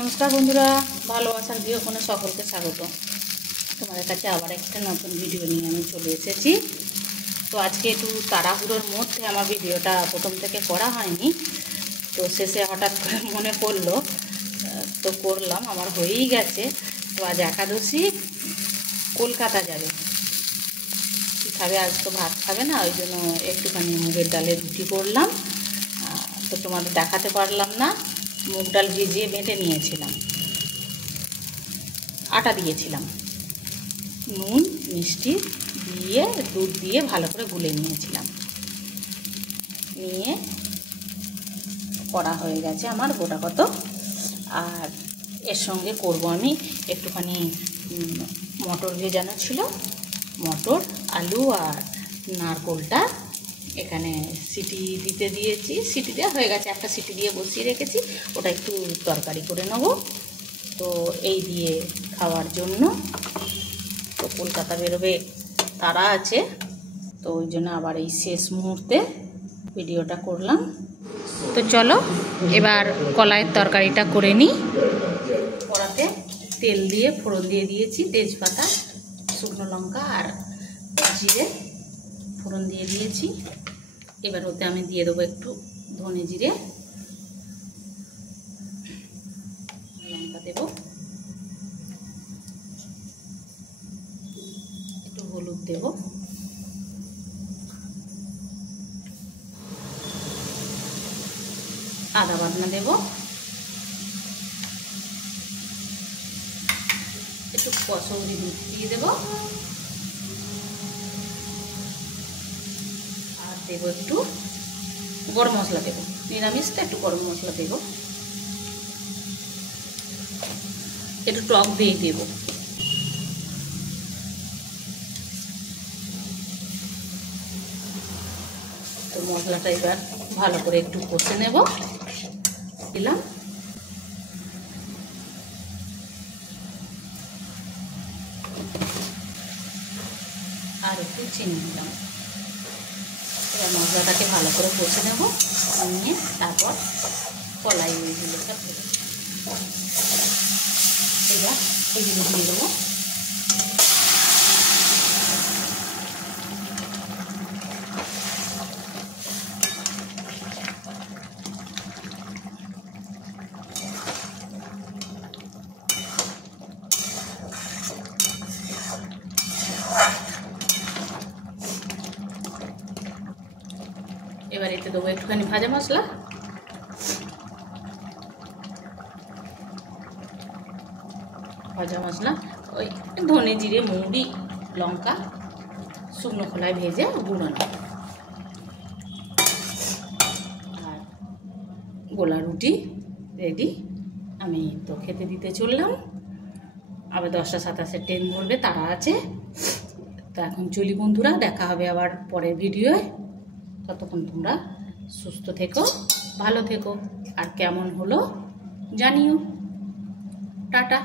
নমস্কার বন্ধুরা, ভালোবাসার গৃহকোণে সকলকে স্বাগত। তোমাদের কাছে আবার একটা নতুন ভিডিও নিয়ে আমি চলে এসেছি। তো আজকে একটু তাড়াহুড়োর মধ্যে আমার ভিডিওটা প্রথম থেকে করা হয়নি, তো শেষে হঠাৎ করে মনে পড়লো, তো করলাম। আমার হয়েই গেছে। তো আজ একাদশী, কলকাতা যাবে। কী খাবে? আজ তো ভাত খাবে না, ওই জন্য একটুখানি মুগের ডালের রুটি করলাম। তো তোমাদের দেখাতে পারলাম না। মুগ ডাল ভিজিয়ে বেটে নিয়েছিলাম, আটা দিয়েছিলাম, নুন মিষ্টি দিয়ে দুধ দিয়ে ভালো করে গুলে নিয়েছিলাম। নিয়ে করা হয়ে গেছে আমার গোটা কত। আর এর সঙ্গে করব আমি একটুখানি মটর ভেজানো ছিল, মটর, আলু আর নারকোলটা এখানে সিটি দিতে দিয়েছি। সিটি দেওয়া হয়ে গেছে, একটা সিটি দিয়ে বসিয়ে রেখেছি, ওটা একটু তরকারি করে নেব। তো এই দিয়ে খাওয়ার জন্য। তো কলকাতা বেরোবে, তারা আছে, তো ওই জন্য আবার এই শেষ মুহূর্তে ভিডিওটা করলাম। তো চলো এবার কলাইয়ের তরকারিটা করে নিই। কড়াতে তেল দিয়ে ফোড়ন দিয়ে দিয়েছি, তেজপাতা, শুকনো লঙ্কা আর জিরে ফোড়ন দিয়ে দিয়েছি। এবার ওতে আমি দিয়ে দেবো একটু ধনে জিরে, লঙ্কা দেব, একটু হলুদ দেব, আদা বাটনা দেব, একটু কসৌরি দুধ দিয়ে দেব, আর দেব একটু গরম মশলা দেব, নিরামিষটা একটু গরম মশলা দেব, একটু টক দিয়ে দেব। তো মশলাটা এবার ভালো করে একটু কষে নেব। দিলাম আর একটু চিনি দিলাম। এবার মশলাটাকে ভালো করে কষে নেব, নিয়ে তারপর কলাই ওইগুলোটা দেবো। এবার এগুলো দিয়ে দেবো। এবার এতে দেবো একটুখানি ভাজা মশলা, ওই ধনে জিরে মৌরি লঙ্কা শুকনো খোলায় ভেজে গুঁড়ানো, আর গোলা রুটি রেডি। আমি তো খেতে দিতে চললাম, আবার 10টা 27 ট্রেন ধরবে, তারা আছে। তো এখন চলি বন্ধুরা, দেখা হবে আবার পরের ভিডিওয়। ততক্ষণ তোমরা সুস্থ থেকো, ভালো থেকো, আর কেমন হলো জানিও। টাটা।